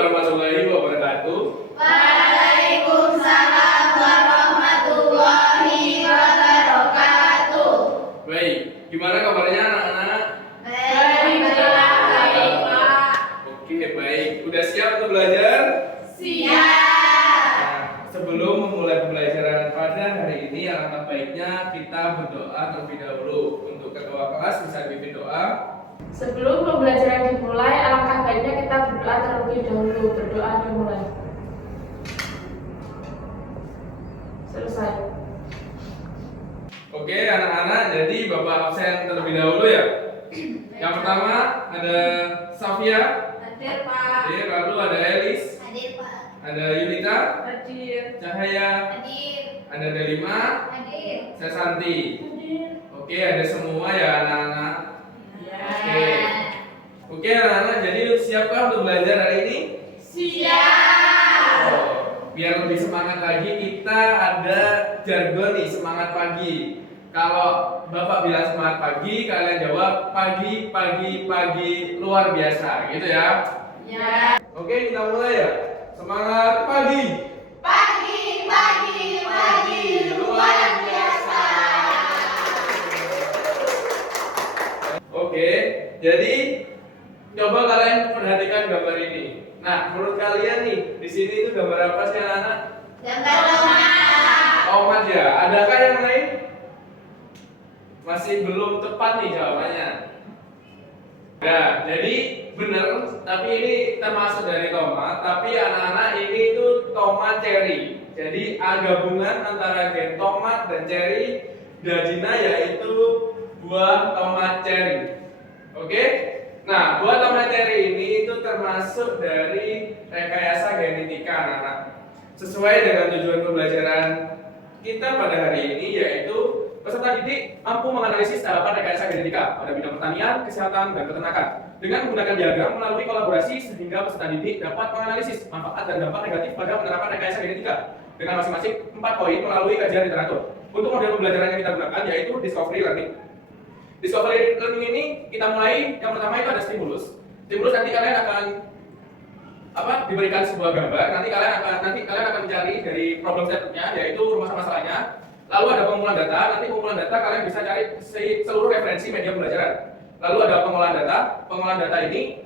warahmatullahi wabarakatuh. Waalaikumsalam warahmatullahi wabarakatuh. Baik, gimana kabarnya anak-anak? Baik, Pak. Oke, baik. Udah siap untuk belajar? Siap. Nah, sebelum memulai pembelajaran pada hari ini, alangkah baiknya kita berdoa terlebih dahulu. Untuk ketua kelas bisa dipimpin doa. Sebelum pembelajaran dimulai, alangkah baiknya kita berdoa terlebih dahulu. Berdoa dimulai. Selesai. Oke, anak-anak, jadi Bapak absen terlebih dahulu ya. Yang pertama ada Safia, Hadir, Pak. Hadir. Lalu ada Elis, Hadir, Pak. ada Yulita, Hadir. Cahaya, Hadir. ada Delima, Hadir. saya Santi. Oke, ada semua ya anak-anak. Oke. Oke anak-anak, jadi siapkah untuk belajar hari ini? Siap. Oh, biar lebih semangat lagi, kita ada jargon nih, semangat pagi. Kalau Bapak bilang semangat pagi, kalian jawab pagi, pagi, pagi, luar biasa, gitu ya. Ya. Oke, kita mulai ya. Semangat pagi. Pagi, pagi, pagi, luar biasa. Oke, jadi coba kalian perhatikan gambar ini. Nah, menurut kalian nih, di sini itu gambar apa sih anak-anak? Gambar tomat. Tomat ya. Adakah yang lain? Masih belum tepat nih jawabannya. Nah, jadi benar, tapi ini termasuk dari tomat, tapi anak-anak ini itu tomat cherry. Jadi gabungan antara gen tomat dan cherry, dadina yaitu buah tomat cherry. Oke? Nah, buah tomat cherry ini itu termasuk dari rekayasa genetika anak-anak. Sesuai dengan tujuan pembelajaran kita pada hari ini yaitu peserta didik mampu menganalisis tahapan rekayasa genetika pada bidang pertanian, kesehatan, dan peternakan dengan menggunakan diagram melalui kolaborasi sehingga peserta didik dapat menganalisis manfaat dan dampak negatif pada penerapan rekayasa genetika dengan masing-masing 4 poin melalui kajian literatur. Untuk model pembelajaran yang kita gunakan yaitu discovery learning. Discovery learning ini kita mulai, yang pertama itu ada stimulus. Stimulus nanti kalian akan diberikan sebuah gambar, nanti kalian akan mencari dari problem statement-nya yaitu rumus masalahnya. Lalu ada pengumpulan data, nanti pengumpulan data kalian bisa cari seluruh referensi media pembelajaran. Lalu ada pengolahan data ini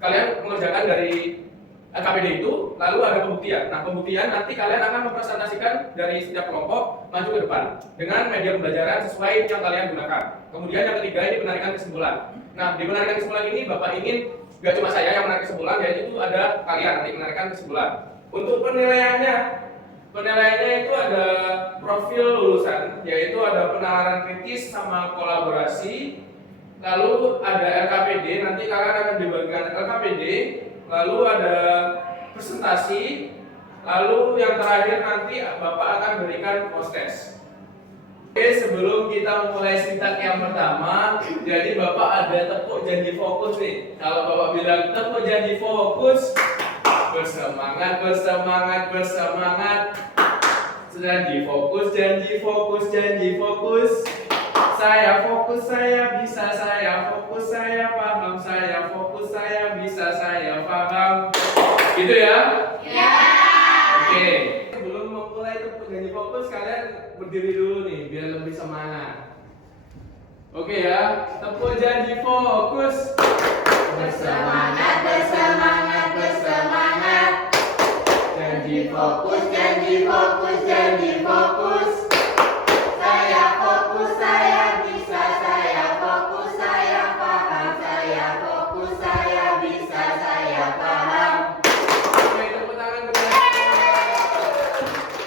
kalian mengerjakan dari LKPD itu, lalu ada pembuktian. Nah, pembuktian nanti kalian akan mempresentasikan dari setiap kelompok maju ke depan dengan media pembelajaran sesuai yang kalian gunakan. Kemudian yang ketiga ini penarikan kesimpulan. Nah, di penarikan kesimpulan ini Bapak ingin gak cuma saya yang menarik kesimpulan, yaitu ada kalian nanti menarikan kesimpulan. Untuk penilaiannya itu ada profil lulusan, yaitu ada penalaran kritis sama kolaborasi. Lalu ada LKPD, nanti kalian akan dibagikan LKPD. Lalu ada presentasi. Lalu yang terakhir nanti Bapak akan berikan post test. Oke, sebelum kita memulai sintak yang pertama, jadi Bapak ada tepuk janji fokus nih. Kalau Bapak bilang tepuk janji fokus, bersemangat. Janji fokus. Saya fokus, saya bisa, saya fokus, saya paham, saya fokus, saya bisa, saya paham. Gitu ya? Ya. Oke. Sebelum memulai tepuk janji fokus, kalian berdiri dulu nih biar lebih semangat. Oke ya, tepuk janji fokus. Bersemangat. Janji fokus. Saya fokus, saya bisa, saya fokus, saya paham, saya fokus, saya bisa, saya paham. Oke, tepuk tangan kembali.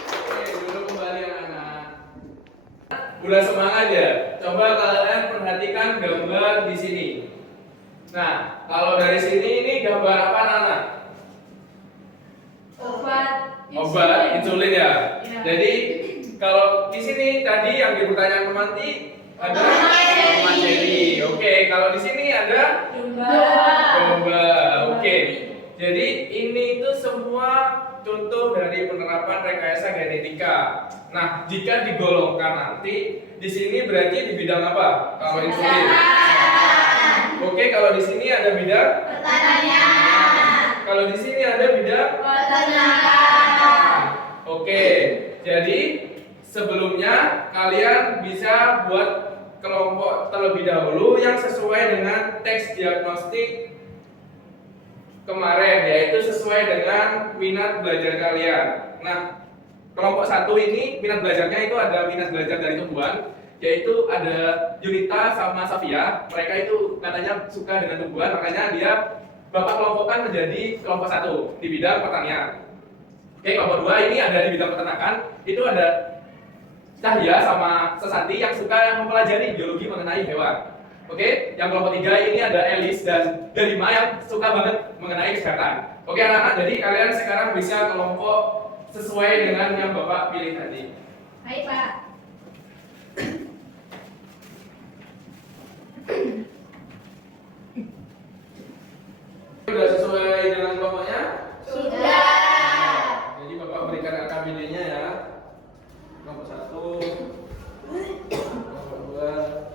Oke, duduk kembali anak-anak. Udah semangat ya? Coba kalian perhatikan gambar di sini. Nah, kalau dari sini ini gambar apa anak-anak? Obat insulin ya. Ya. Jadi kalau di sini tadi yang di pertanyaan pemanti ada tomat cherry. Oke, kalau di sini ada domba. Oke. Jadi ini itu semua contoh dari penerapan rekayasa genetika. Nah, jika digolongkan nanti di sini berarti di bidang apa? Kalau insulin. Oke, kalau di sini ada bidang Pertanian. Kalau di sini bidang Peternakan. Oke, jadi sebelumnya kalian bisa buat kelompok terlebih dahulu yang sesuai dengan teks diagnostik kemarin, yaitu sesuai dengan minat belajar kalian. Nah, kelompok 1 ini minat belajarnya itu ada minat belajar dari tumbuhan, yaitu ada Yunita sama Safia. Mereka itu katanya suka dengan tumbuhan, makanya dia Bapak kelompokkan menjadi kelompok 1 di bidang pertanian. Oke, kelompok 2 ini ada di bidang peternakan, itu ada Cahya sama Sesanti yang suka mempelajari biologi mengenai hewan. Oke, yang kelompok 3 ini ada Elis dan Delima yang suka banget mengenai kesehatan. Oke anak-anak, jadi kalian sekarang bisa kelompok sesuai dengan yang Bapak pilih tadi. Baik, Pak. Sudah sesuai dengan kelompoknya? Sudah. Jadi Bapak berikan AKBD-nya ya. Kelompok 1, kelompok 2.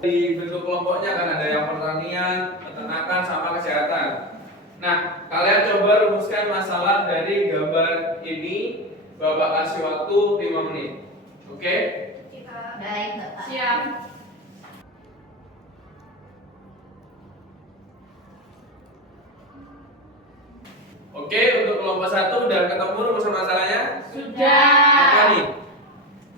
Di bentuk kelompoknya kan ada yang pertanian, peternakan, sama kesehatan. Nah, kalian coba rumuskan masalah dari gambar ini. Bapak kasih waktu 5 menit. Oke? Baik, Bapak. Siap. Oke, untuk kelompok 1 udah ketemu rumusan masalahnya? Sudah. Apa nih?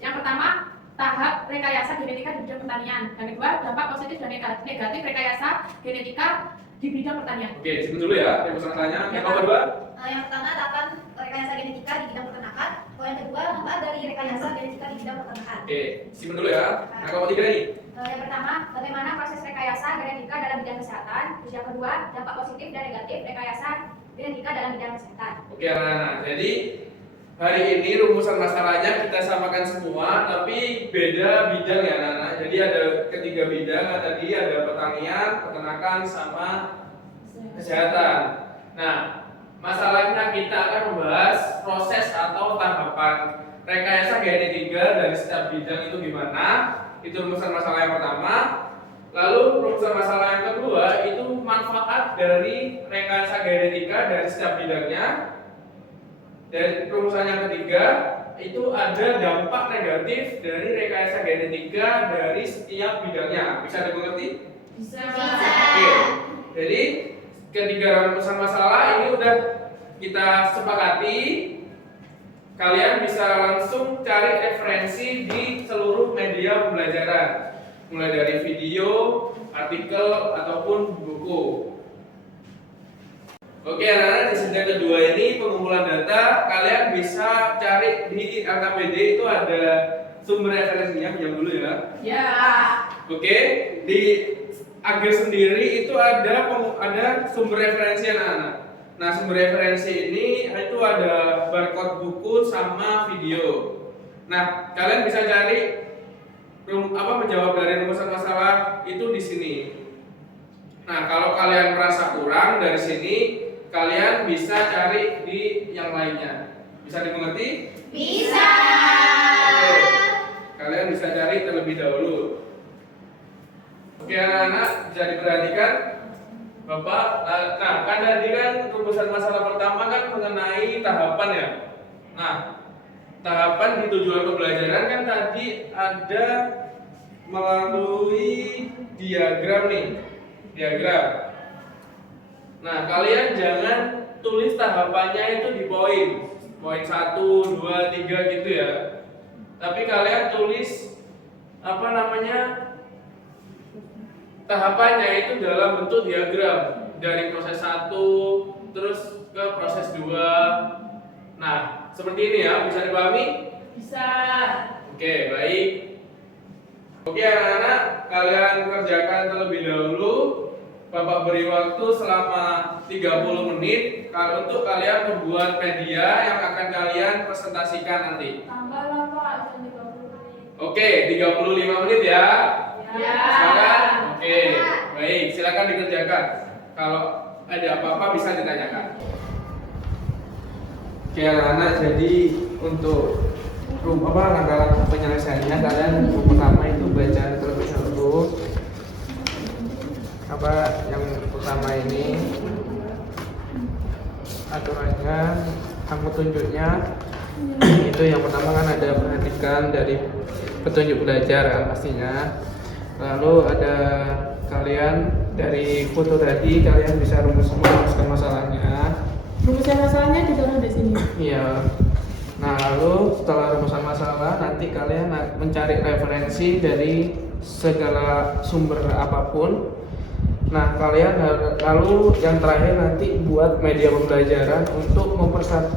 Yang pertama, tahap rekayasa genetika di bidang pertanian. Yang kedua, dampak positif dan negatif rekayasa genetika di bidang pertanian. Oke, simpen dulu ya rumusan masalahnya. Yang nomor 2? Yang pertama, tahapan rekayasa genetika di bidang peternakan. Yang kedua, manfaat dari rekayasa genetika di bidang peternakan. Oke, simpen dulu ya. Nah, kelompok 3 nih. Yang pertama, bagaimana proses rekayasa genetika dalam bidang kesehatan. Terus yang kedua, dampak positif dan negatif rekayasa genetika dalam bidang kesehatan. Oke anak-anak, jadi hari ini rumusan masalahnya kita samakan semua, tapi beda bidang ya anak-anak. Jadi ada ketiga bidang, tadi ada pertanian, peternakan, sama kesehatan. Nah, masalahnya kita akan membahas proses atau tahapan rekayasa genetika dari setiap bidang itu gimana. Itu rumusan masalah yang pertama. Lalu rumusan masalah yang kedua itu manfaat dari rekayasa genetika dari setiap bidangnya. Dan rumusan yang ketiga itu ada dampak negatif dari rekayasa genetika dari setiap bidangnya. Bisa dimengerti? Bisa. Oke. Jadi ketiga rumusan masalah ini udah kita sepakati. Kalian bisa langsung cari referensi di seluruh media pembelajaran, mulai dari video, artikel, ataupun buku. Oke anak-anak, di senjata kedua ini pengumpulan data. Kalian bisa cari di AKBD, itu ada sumber referensinya, pinjam dulu ya. Ya. Oke, di AG sendiri itu ada sumber referensi anak-anak. Nah, sumber referensi ini itu ada barcode buku sama video. Nah, kalian bisa cari menjawab dari rumusan masalah itu di sini. Nah, kalau kalian merasa kurang dari sini, kalian bisa cari di yang lainnya. Bisa dimengerti? Bisa. Oke. Kalian bisa cari terlebih dahulu. Oke anak-anak, bisa diperhatikan Bapak. Nah, kan tadi kan rumusan masalah pertama kan mengenai tahapan ya. Nah, tahapan di tujuan pembelajaran kan tadi ada melalui diagram nih. Diagram. Nah, kalian jangan tulis tahapannya itu di poin 1, 2, 3 gitu ya. Tapi kalian tulis tahapannya itu dalam bentuk diagram dari proses 1 terus ke proses 2. Nah, seperti ini ya, bisa dipahami? Bisa. Oke, baik. Oke anak-anak, kalian kerjakan terlebih dahulu. Bapak beri waktu selama 30 menit untuk kalian membuat media yang akan kalian presentasikan nanti. Tambah lah Pak, 30 menit. Oke, 35 menit ya. Ya. Silakan. Oke, baik, silakan dikerjakan. Kalau ada apa-apa bisa ditanyakan. Oke anak-anak, jadi untuk langkah-langkah penyelesaiannya kalian pertama itu baca terlebih dahulu yang pertama ini aturannya, petunjuknya. Itu yang pertama kan ada perhatikan dari petunjuk belajar kan pastinya. Lalu ada kalian dari foto tadi kalian bisa rumuskan masalahnya. Rumusnya masalahnya ditaruh di sini. Iya. Nah, lalu setelah rumusan masalah nanti kalian mencari referensi dari segala sumber apapun. Nah, kalian lalu yang terakhir nanti buat media pembelajaran untuk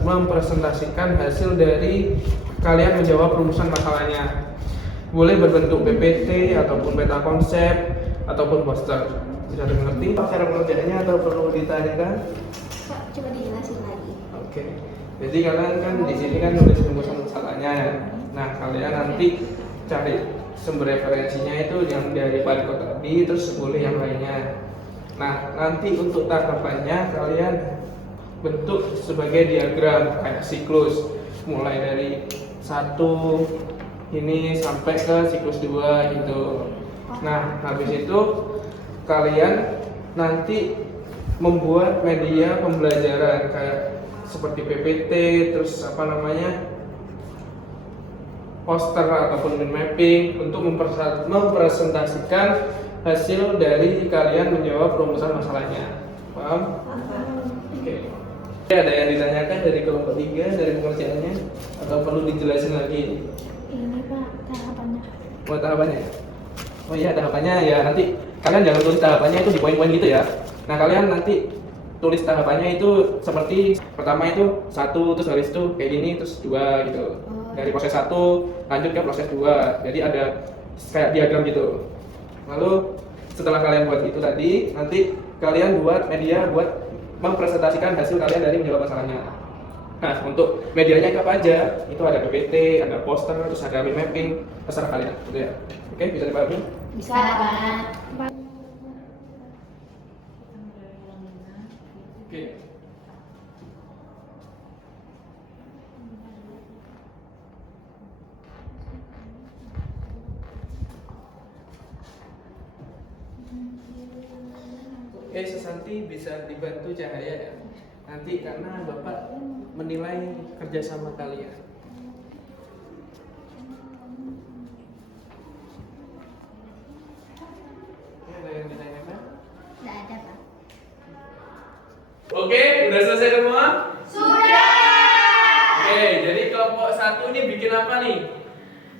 mempresentasikan hasil dari kalian menjawab rumusan masalahnya. Boleh berbentuk PPT ataupun peta konsep ataupun poster. Bisa dimengerti cara pengerjaannya atau perlu ditanyakan? Pak, coba dijelasin lagi. Oke. Jadi kalian kan di sini kan nulis rumusan masalahnya ya. Nah, kalian nanti cari sumber referensinya itu yang dari Paliko tadi, terus boleh yang lainnya. Nah, nanti untuk tahapannya kalian bentuk sebagai diagram kayak siklus, mulai dari satu ini sampai ke siklus 2 gitu. Nah, habis itu kalian nanti membuat media pembelajaran kayak seperti PPT, terus poster ataupun mind mapping untuk mempresentasikan hasil dari kalian menjawab rumusan masalahnya. Paham? Oke. Ada yang ditanyakan dari kelompok 3 dari pengerjaannya atau perlu dijelasin lagi? Ini Pak, tahapannya. Oh, tahapannya? Oh iya, tahapannya ya nanti kalian jangan tulis tahapannya itu di poin-poin gitu ya. Nah, kalian nanti tulis tahapannya itu seperti pertama itu 1, terus habis itu kayak gini, terus 2 gitu. Dari proses 1 lanjut ke proses 2. Jadi ada kayak diagram gitu. Lalu setelah kalian buat itu tadi, nanti kalian buat media buat mempresentasikan hasil kalian dari menjawab masalahnya. Nah, untuk medianya itu apa aja? Itu ada PPT, ada poster, terus ada mind mapping, terserah kalian gitu ya. Oke, bisa dipahami? Bisa, Pak. Oke. Oke, Susanti bisa dibantu cahaya ya. Nanti karena Bapak menilai kerjasama kalian. Ada yang ditanyakan? Tidak ada, Pak. Oke, udah selesai semua? Sudah. Oke, jadi kelompok 1 ini bikin apa nih?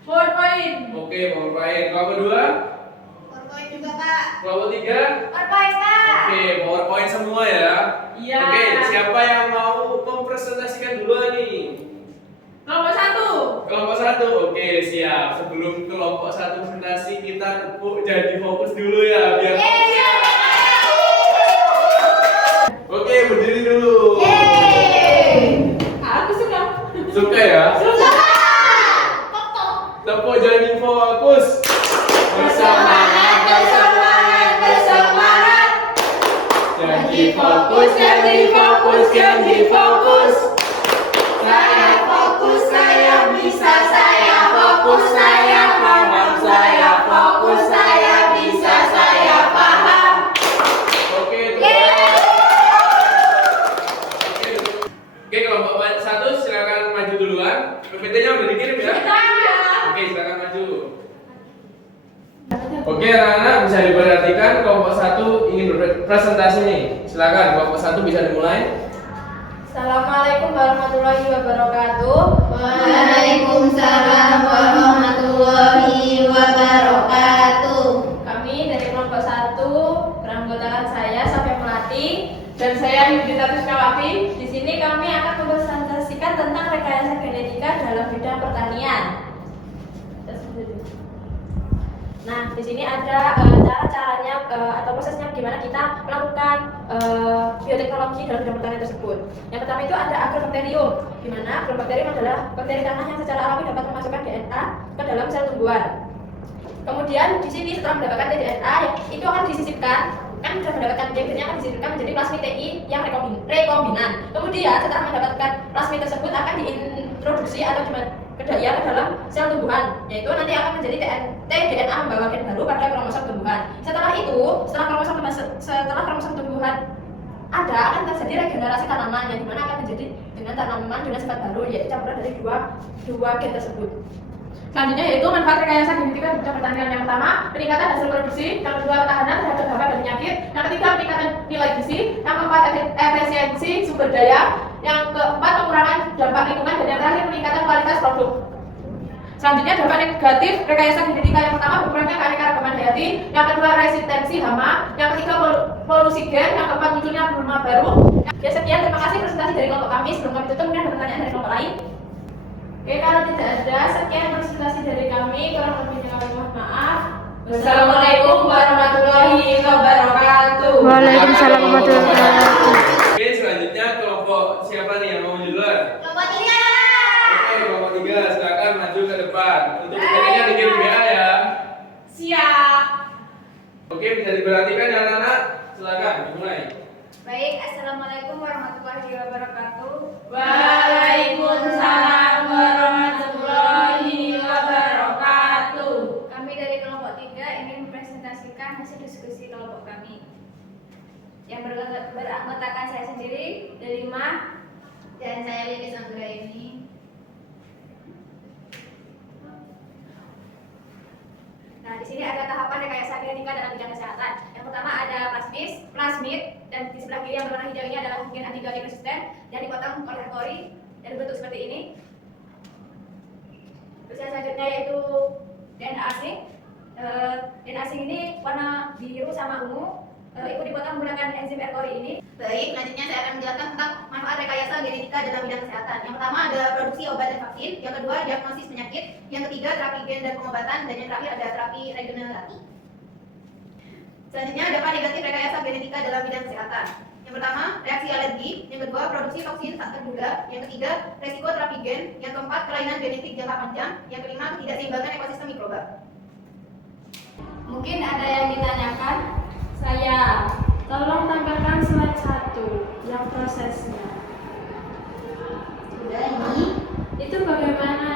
PowerPoint. Oke, PowerPoint. Kelompok 2? PowerPoint juga, Pak. Kelompok 3? PowerPoint, Pak. Oke, PowerPoint semua ya. Iya. Oke, siapa yang mau mempresentasikan duluan nih? Kelompok 1. Kelompok 1, oke siap. Sebelum kelompok 1 presentasi kita tepuk jadi fokus dulu ya biar Oke, berdiri dulu. Aku suka. Suka ya? Tepuk jadi fokus. Bersemangat, bersemangat, bersemangat. Jadi fokus, jadi fokus, jadi fokus. Saya fokus, saya bisa, saya fokus, saya paham, saya fokus, saya bisa, saya paham. Oke, Oke, kelompok 1 silakan maju duluan. PPT-nya udah dikirim ya? Oke, silakan maju. Oke, anak-anak bisa diperhatikan kelompok 1 ingin berpresentasi nih. Silakan kelompok 1 bisa dimulai. Assalamualaikum warahmatullahi wabarakatuh. Waalaikumsalam warahmatullahi wabarakatuh. Kami dari kelompok 1 beranggotakan saya Safia Melati dan saya Yudhita Tuskawapi. Di sini kami akan mempresentasikan tentang rekayasa genetika dalam bidang pertanian. Nah, di sini ada cara-caranya atau prosesnya gimana kita melakukan bioteknologi dalam bidang pertanian tersebut. Yang pertama itu ada agrobakterium, di mana agrobakterium adalah bakteri tanah yang secara alami dapat memasukkan DNA ke dalam sel tumbuhan. Kemudian di sini setelah mendapatkan DNA itu akan disisipkan, kan sudah mendapatkan DNA akan disisipkan menjadi plasmid TI yang rekombinan. Kemudian setelah mendapatkan plasmid tersebut akan diintroduksi atau ke dalam sel tumbuhan, yaitu nanti akan menjadi tDNA membawa gen baru pada kromosom tumbuhan. Setelah kromosom tumbuhan ada, ada akan terjadi regenerasi tanaman yang dimana akan menjadi dengan tanaman dengan sifat baru, yaitu campuran dari dua gen tersebut. Selanjutnya yaitu manfaat rekayasa genetika di bidang pertanian. Yang pertama, peningkatan hasil produksi. Yang kedua, ketahanan terhadap hama dan penyakit. Yang ketiga, peningkatan nilai gizi. Yang keempat, efisiensi sumber daya. Yang keempat, pengurangan dampak lingkungan. Dan yang terakhir, peningkatan kualitas produk. Selanjutnya, dampak negatif rekayasa genetika. Yang pertama, berkurangnya keanekaragaman hayati. Yang kedua, resistensi hama. Yang ketiga, polusi gen. Yang keempat, munculnya gulma baru. Ya, sekian, terima kasih presentasi dari kelompok kami. Sebelum kami tutup, mungkin ada pertanyaan dari kelompok lain. Oke, kalau tidak ada, sekian presentasi dari kami. Kurang lebihnya kami mohon maaf. Wassalamualaikum warahmatullahi wabarakatuh. Waalaikumsalam warahmatullahi wabarakatuh. Oke, selanjutnya kelompok siapa nih yang mau duluan? Kelompok 3. Oke, kelompok 3 silakan maju ke depan. Untuk materinya dikirim WA ya. Siap. Oke, bisa diperhatikan ya anak-anak. Silakan dimulai. Baik, assalamualaikum warahmatullahi wabarakatuh. Waalaikumsalam warahmatullahi wabarakatuh. Kami dari kelompok 3 ingin mempresentasikan hasil diskusi kelompok kami. Yang beranggotakan saya sendiri, Delima, dan saya Lilis Anggra ini. Nah, di sini ada tahapan rekayasa genetika dalam bidang kesehatan. Yang pertama ada plasmid, dan di sebelah kiri yang berwarna hijau ini adalah gen antigali resisten yang dipotong oleh kori dan berbentuk seperti ini. Terus yang selanjutnya yaitu DNA asing. DNA asing ini warna biru sama ungu. Itu dipotong menggunakan enzim R. coli ini. Baik, selanjutnya saya akan menjelaskan tentang manfaat rekayasa genetika dalam bidang kesehatan. Yang pertama ada produksi obat dan vaksin, yang kedua diagnosis penyakit, yang ketiga terapi gen dan pengobatan, dan yang terakhir ada terapi regenerasi. Selanjutnya dampak negatif rekayasa genetika dalam bidang kesehatan. Yang pertama, reaksi alergi, yang kedua produksi toksin tak terduga, yang ketiga resiko terapi gen, yang keempat kelainan genetik jangka panjang, yang kelima ketidakseimbangan ekosistem mikroba. Mungkin ada yang ditanyakan? Saya, tolong tampilkan slide 1 yang prosesnya. Sudah ini. Itu bagaimana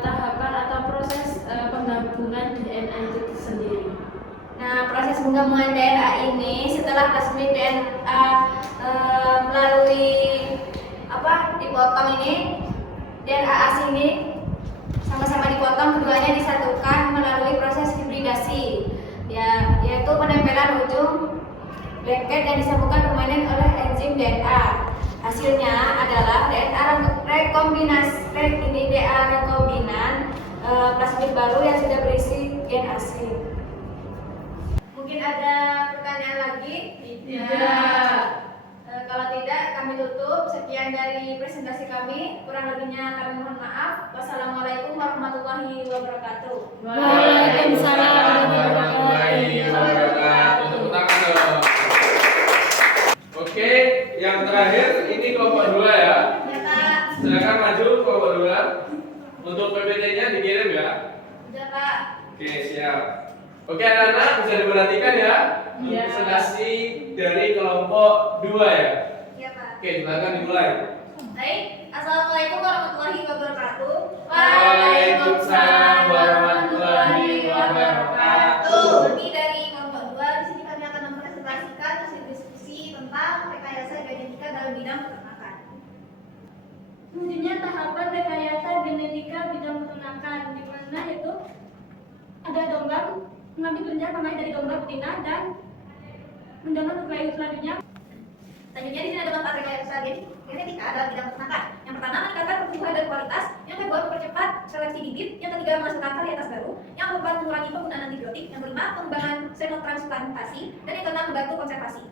tahapan atau proses penggabungan DNA itu sendiri? Nah, proses penggabungan DNA ini setelah plasmid DNA melalui dipotong ini, DNA asing ini sama-sama dipotong, keduanya disatukan melalui proses hibridasi, ya, yaitu penempelan ujung lengket yang disambungkan permanen oleh enzim DNA. Hasilnya adalah DNA rekombinan plasmid baru yang sudah berisi gen asing. Mungkin ada pertanyaan lagi? Tidak. Kalau tidak, kami tutup. Sekian dari presentasi kami. Kurang lebihnya kami mohon maaf. Wassalamualaikum warahmatullahi wabarakatuh. Waalaikumsalam warahmatullahi wabarakatuh. Tepuk tangan dong. Oke, yang terakhir ini kelompok 2 ya. Ya, Kak. Silakan maju kelompok 2. Untuk PPT-nya dikirim ya. Udah, Kak. Oke, siap. Oke anak-anak, bisa diperhatikan ya. Ya. Presentasi dari kelompok 2 ya. Iya, Pak. Oke, silakan dimulai. Baik. Assalamualaikum warahmatullahi wabarakatuh. Waalaikumsalam warahmatullahi wabarakatuh. Kami dari kelompok 2, di sini kami akan mempresentasikan hasil diskusi tentang rekayasa genetika dalam bidang peternakan. Selanjutnya tahapan rekayasa genetika bidang peternakan, di mana itu ada domba mengambil kelenjar pemain dari domba betina dan mendonor nukleus. Selanjutnya Selanjutnya di sini ada manfaat rekayasa genetika dalam bidang peternakan. Yang pertama, meningkatkan pertumbuhan dan kualitas. Yang kedua, mempercepat seleksi bibit. Yang ketiga, menghasilkan varietas baru. Yang keempat, mengurangi penggunaan antibiotik. Yang kelima, pengembangan xenotransplantasi. Dan yang keenam, membantu konservasi.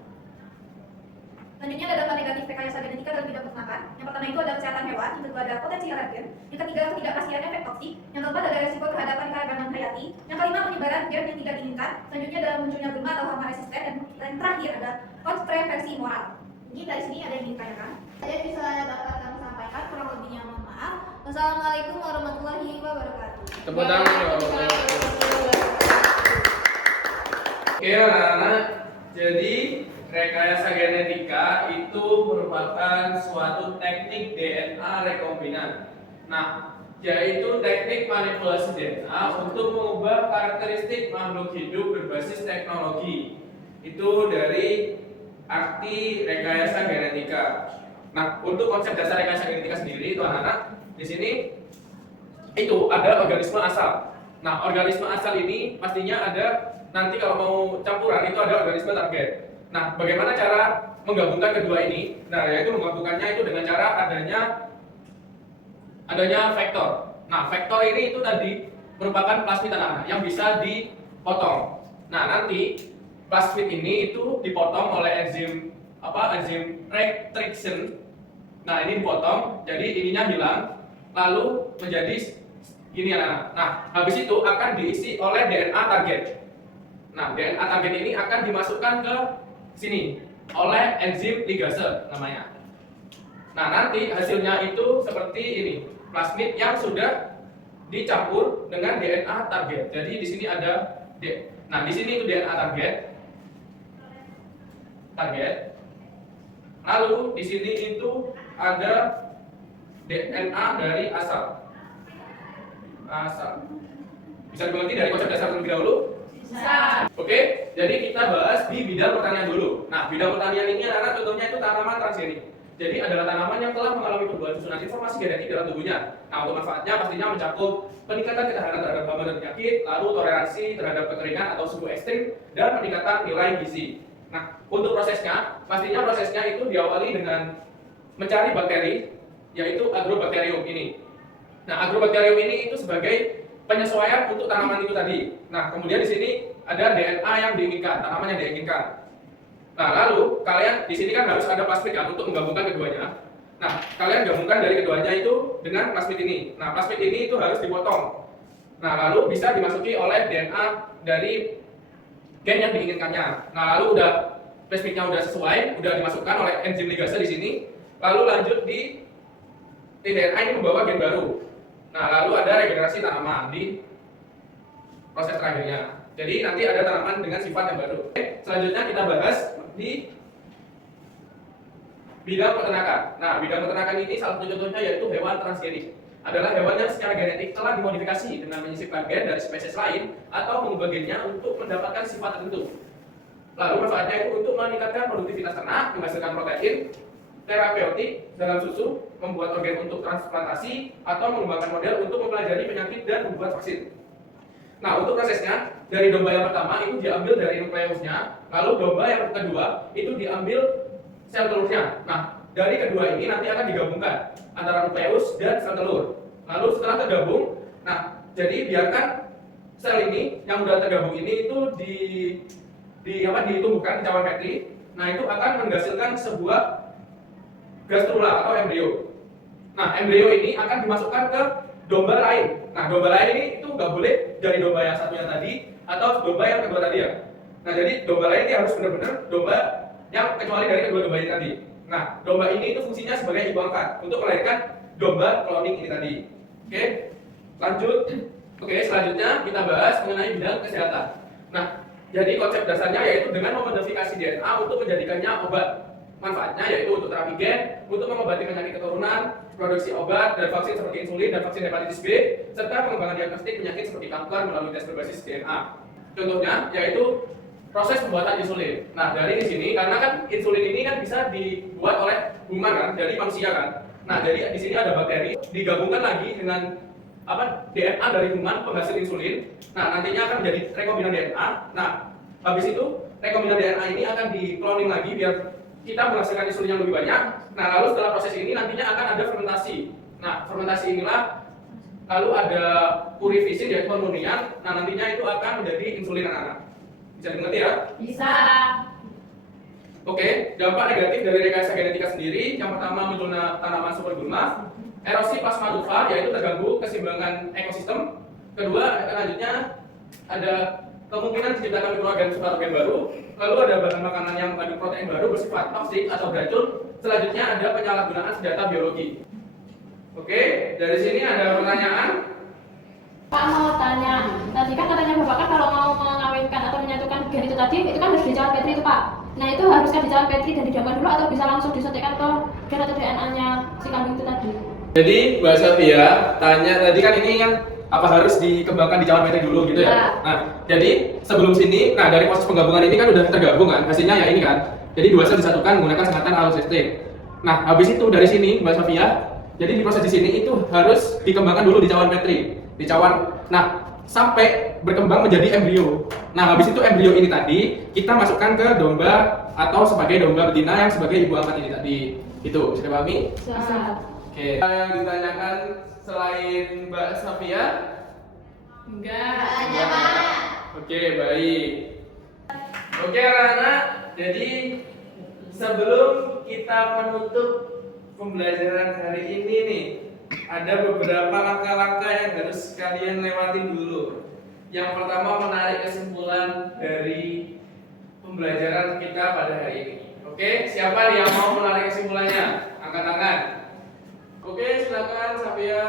Selanjutnya ada dampak negatif rekayasa genetika dalam bidang peternakan. Yang pertama itu ada kesehatan hewan, yang kedua ada potensi alergen, yang ketiga ketidakpastian efek toksik, yang keempat ada resiko terhadap keanekaragaman hayati, yang kelima penyebaran gen yang tidak diinginkan, selanjutnya ada munculnya gulma atau hama resisten, dan yang terakhir ada kontroversi moral. Mungkin dari sini ada yang ditanyakan. Saya bisa dapat kami sampaikan, kurang lebihnya mohon maaf. Wassalamualaikum warahmatullahi wabarakatuh. Tepuk tangan dong. Oke anak-anak, jadi rekayasa genetika itu merupakan suatu teknik DNA rekombinan. Nah, yaitu teknik manipulasi DNA untuk mengubah karakteristik makhluk hidup berbasis teknologi. Itu dari arti rekayasa genetika. Nah, untuk konsep dasar rekayasa genetika sendiri itu anak-anak di sini itu ada organisme asal. Nah, organisme asal ini pastinya ada nanti kalau mau campuran itu ada organisme target. Nah, bagaimana cara menggabungkan kedua ini? Nah, yaitu menggabungkannya itu dengan cara adanya vektor. Nah, vektor ini itu tadi merupakan plasmid anak-anak yang bisa dipotong. Nah, nanti plasmid ini itu dipotong oleh enzim restriction. Nah, ini dipotong, jadi ininya hilang, lalu menjadi ini anak-anak. Nah, habis itu akan diisi oleh DNA target. Nah, DNA target ini akan dimasukkan ke sini oleh enzim ligase namanya. Nah, nanti hasilnya itu seperti ini, plasmid yang sudah dicampur dengan DNA target. Jadi di sini ada nah, di sini itu DNA target. Lalu di sini itu ada DNA dari asal. Bisa dimengerti dari konsep dasar terlebih dahulu? Bisa. Oke, jadi kita bahas di bidang pertanian dulu. Nah, bidang pertanian ini adalah contohnya itu tanaman transgenik. Jadi adalah tanaman yang telah mengalami perubahan susunan informasi genetik dalam tubuhnya. Nah, untuk manfaatnya pastinya mencakup peningkatan ketahanan terhadap hama dan penyakit, lalu toleransi terhadap kekeringan atau suhu ekstrim, dan peningkatan nilai gizi. Nah, untuk prosesnya, pastinya prosesnya itu diawali dengan mencari bakteri, yaitu agrobakterium ini. Nah, agrobakterium ini itu sebagai penyesuaian untuk tanaman itu tadi. Nah, kemudian di sini ada DNA yang diinginkan, tanaman yang diinginkan. Nah, lalu kalian di sini kan harus ada plasmid kan untuk menggabungkan keduanya. Nah, kalian gabungkan dari keduanya itu dengan plasmid ini. Nah, plasmid ini itu harus dipotong. Nah, lalu bisa dimasuki oleh DNA dari gen yang diinginkannya. Nah, lalu udah plasmidnya udah sesuai, udah dimasukkan oleh enzim ligase di sini. Lalu lanjut di DNA ini membawa gen baru. Nah, lalu ada regenerasi tanaman di proses terakhirnya. Jadi nanti ada tanaman dengan sifat yang baru. Oke, selanjutnya kita bahas di bidang peternakan. Nah, bidang peternakan ini salah satu contohnya yaitu hewan transgenik. Adalah hewan yang secara genetik telah dimodifikasi dengan menyisipkan gen dari spesies lain atau mengubah gennya untuk mendapatkan sifat tertentu. Lalu manfaatnya itu untuk meningkatkan produktivitas ternak, menghasilkan protein, terapeutik dalam susu, membuat organ untuk transplantasi, atau mengembangkan model untuk mempelajari penyakit dan membuat vaksin. Nah, untuk prosesnya, dari domba yang pertama itu diambil dari nukleusnya, lalu domba yang kedua itu diambil sel telurnya. Nah, dari kedua ini nanti akan digabungkan antara nukleus dan sel telur. Lalu setelah tergabung, nah, jadi biarkan sel ini yang sudah tergabung ini itu ditumbuhkan di cawan petri. Nah, itu akan menghasilkan sebuah gastrula atau embrio. Nah, embrio ini akan dimasukkan ke domba lain. Nah, domba lain ini itu nggak boleh dari domba yang satunya tadi atau domba yang kedua tadi ya. Nah, jadi domba lain ini harus benar-benar domba yang kecuali dari kedua domba ini tadi. Nah, domba ini itu fungsinya sebagai ibu angkat untuk melahirkan domba cloning ini tadi. Oke, lanjut. Oke, selanjutnya kita bahas mengenai bidang kesehatan. Nah, jadi konsep dasarnya yaitu dengan memodifikasi DNA untuk menjadikannya obat. Manfaatnya yaitu untuk terapi gen, untuk mengobati penyakit keturunan, produksi obat dan vaksin seperti insulin dan vaksin hepatitis B, serta pengembangan diagnostik penyakit seperti kanker melalui tes berbasis DNA. Contohnya yaitu proses pembuatan insulin. Nah, dari di sini karena kan insulin ini kan bisa dibuat oleh human kan, dari manusia kan. Nah, jadi di sini ada bakteri digabungkan lagi dengan DNA dari human penghasil insulin. Nah, nantinya akan menjadi rekombinan DNA. Nah, habis itu rekombinan DNA ini akan dikloning lagi biar kita menghasilkan insulin yang lebih banyak. Nah, lalu setelah proses ini nantinya akan ada fermentasi. Nah, fermentasi inilah lalu ada purifisin yaitu pemurnian. Nah, nantinya itu akan menjadi insulin anak-anak. Bisa dimengerti ya? Bisa. Oke, dampak negatif dari rekayasa genetika sendiri. Yang pertama munculnya tanaman supergulma, erosi plasma tufa yaitu terganggu keseimbangan ekosistem. Kedua, selanjutnya ada kemungkinan diciptakan mikroorganisme patogen baru. Lalu ada bahan makanan yang mengandung protein baru bersifat toksik atau beracun. Selanjutnya ada penyalahgunaan senjata biologi. Oke, dari sini ada pertanyaan. Pak mau tanya, tadi kan katanya Bapak kan kalau mau mengawinkan atau menyatukan gen itu tadi, itu kan harus di cawan petri itu Pak. Nah, itu haruskah di cawan petri dan didiamkan dulu atau bisa langsung disuntikkan ke gen atau DNA-nya si kambing itu tadi? Jadi Mbak Safia tanya tadi kan ini kan apa harus dikembangkan di cawan petri dulu gitu ya? Ya. Nah, jadi sebelum sini, nah dari proses penggabungan ini kan udah tergabung kan, hasilnya ya ini kan. Jadi dua sel disatukan menggunakan sengatan alus ST. Nah, habis itu dari sini Mbak Sofia, jadi di proses di sini itu harus dikembangkan dulu di cawan Petri, di cawan. Nah, sampai berkembang menjadi embrio. Nah, habis itu embrio ini tadi kita masukkan ke domba atau sebagai domba betina yang sebagai ibu angkat ini tadi. Itu bisa dipahami? Bisa. Oke. Yang ditanyakan selain Mbak Sofia? Enggak. Oke, baik. Oke, anak-anak. Jadi sebelum kita menutup pembelajaran hari ini nih, ada beberapa langkah-langkah yang harus kalian lewatin dulu. Yang pertama, menarik kesimpulan dari pembelajaran kita pada hari ini. Oke, siapa nih yang mau menarik kesimpulannya? Angkat tangan. Oke, silakan Safia.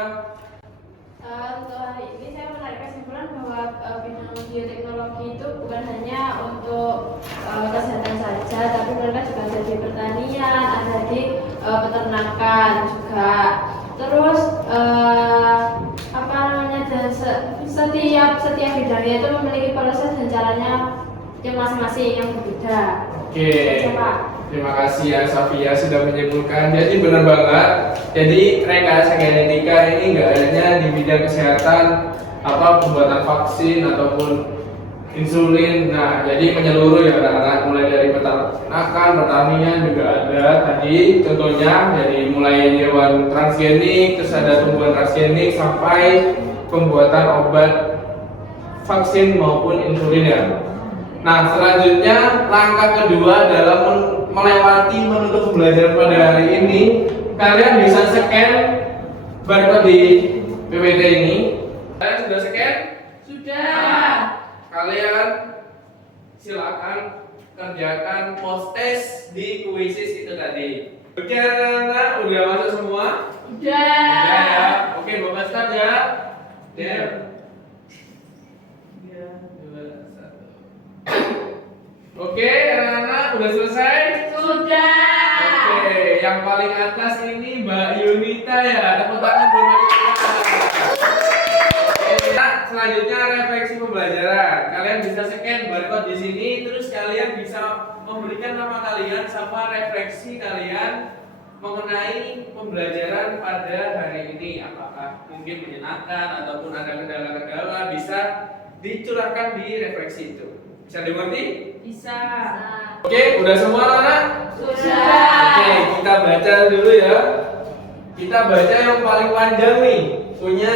Untuk hari ini saya menarik kesimpulan bahwa bidang bioteknologi itu bukan hanya untuk kesehatan saja, tapi mereka juga ada di pertanian, ada di peternakan juga. Terus apa namanya, dan setiap bidangnya itu memiliki proses dan caranya yang masing-masing yang berbeda. Oke. Siapa? Terima kasih ya Safia sudah menyimpulkan. Jadi benar banget. Jadi rekayasa genetika ini nggak hanya di bidang kesehatan, pembuatan vaksin ataupun insulin. Nah, jadi menyeluruh ya anak-anak, mulai dari peternakan, pertanian juga ada tadi. Contohnya dari mulai hewan transgenik, terus ada tumbuhan transgenik sampai pembuatan obat vaksin maupun insulin ya. Nah, selanjutnya langkah kedua dalam melewati menutup pembelajaran pada hari ini, kalian bisa scan barcode di PPT ini. Kalian sudah scan? Sudah. Kalian silakan kerjakan post test di kuisis itu tadi. Oke, anak-anak, udah masuk semua? Sudah. Udah ya. Oke, Bapak start ya. Dan 3, 2, 1. Oke, anak-anak udah selesai? Sudah. Oke, yang paling atas ini Mbak Yunita ya. Tepuk tangan buat Mbak Yunita. Oke, nah, selanjutnya refleksi pembelajaran. Kalian bisa scan barcode di sini, terus kalian bisa memberikan nama kalian sama refleksi kalian mengenai pembelajaran pada hari ini. Apakah mungkin menyenangkan ataupun ada kendala-kendala, bisa dicurahkan di refleksi itu. Bisa dimengerti? Bisa. Oke, udah semua anak? Sudah. Oke, kita baca dulu ya. Kita baca yang paling panjang nih. Punya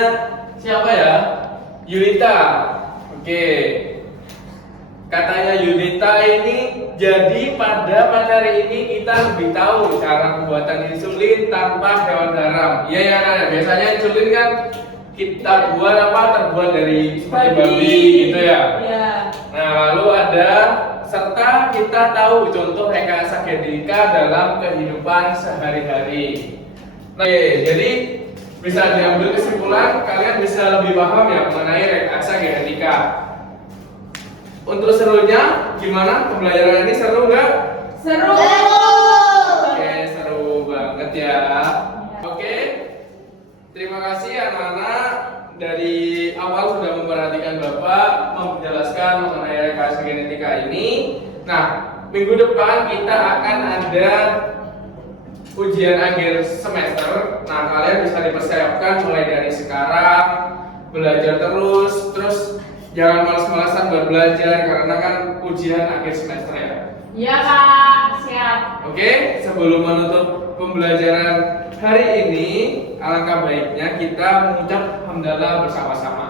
siapa ya? Yunita. Oke. Katanya Yunita ini, jadi pada materi ini kita lebih tahu cara pembuatan insulin tanpa hewan garam. Iya ya, kan? Biasanya insulin kan kita buat terbuat dari babi gitu ya. Iya. Nah, lalu ada serta kita tahu contoh rekayasa genetika dalam kehidupan sehari-hari. Nah, jadi bisa diambil kesimpulan, kalian bisa lebih paham ya mengenai rekayasa genetika. Untuk serunya, gimana pembelajaran ini, seru nggak? Seru. Oke, seru banget ya. Oke, terima kasih anak-anak. Dari awal sudah memperhatikan Bapak menjelaskan mengenai rekayasa genetika ini. Nah, minggu depan kita akan ada ujian akhir semester. Nah, kalian bisa dipersiapkan mulai dari sekarang, belajar terus jangan malas-malasan buat belajar karena kan ujian akhir semester ya. Iya, Kak. Siap. Oke, sebelum menutup pembelajaran hari ini, alangkah baiknya kita mengucap hamdalah bersama-sama.